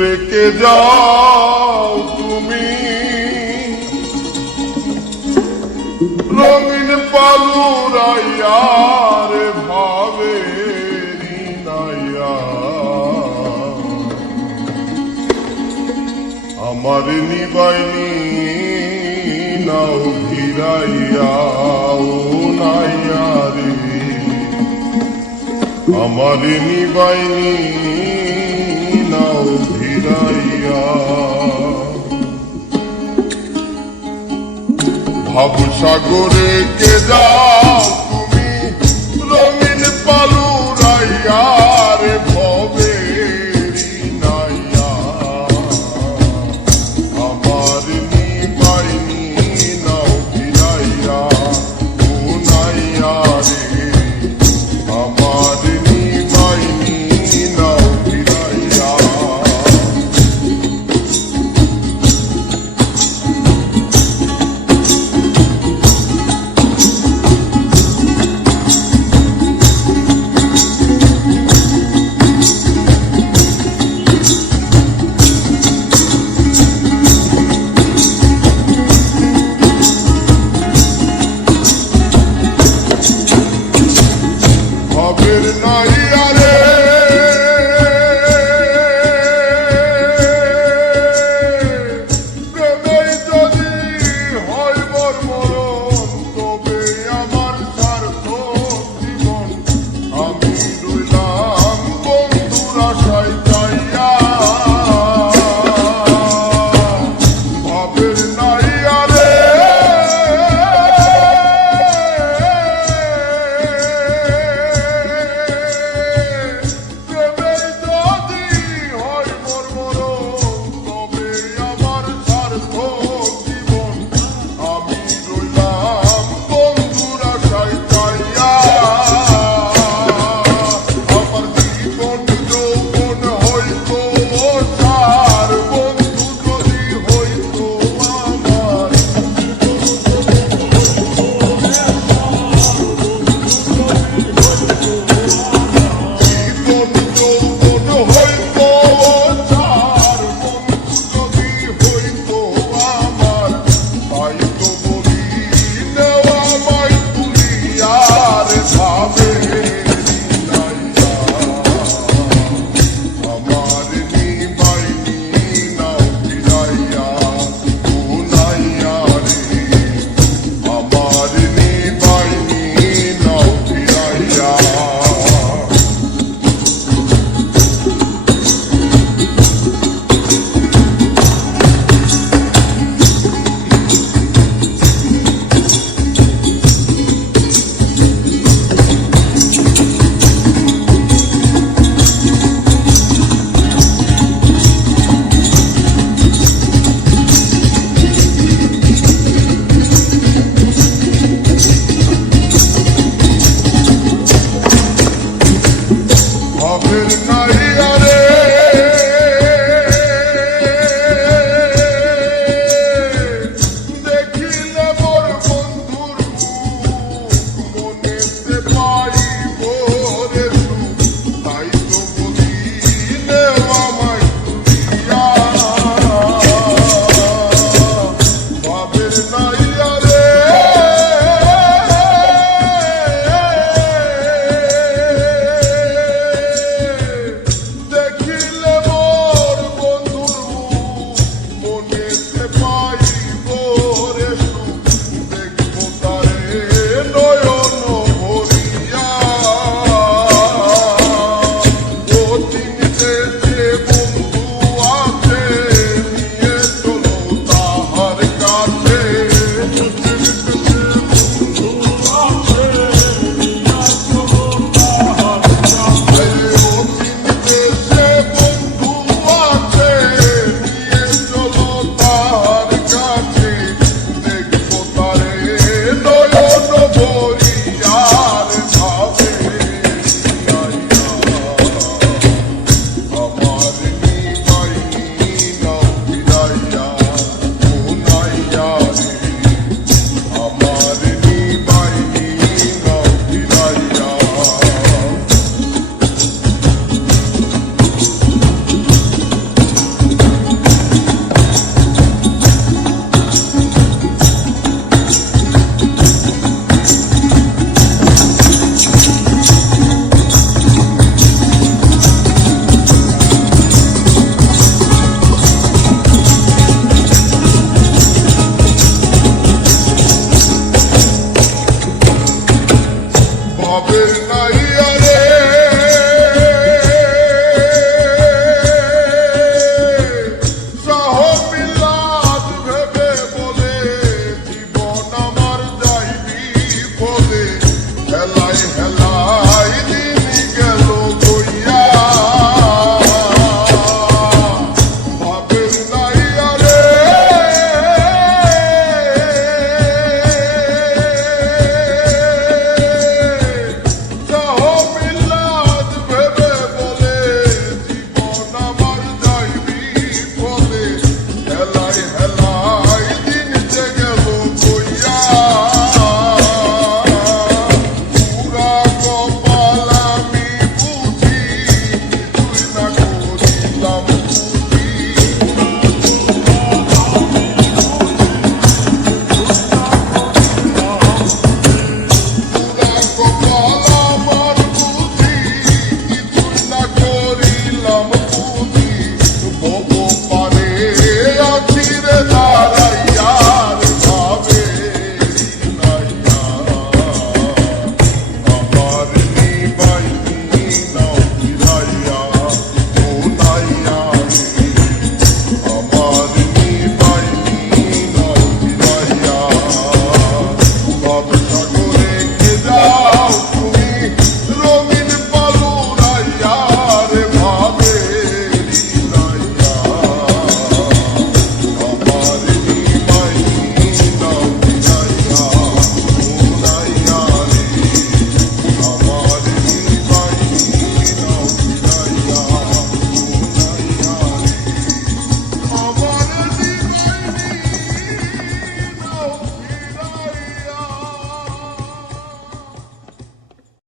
রেখে যাও তুমি। রঙিন পালুরাইয়ার ভাবে নাইয়া। আমার নিবাইনি নাও ভিড়াইয়া ও নাইয়া আমার নিবাইনি ভাবু সাগরে কে যা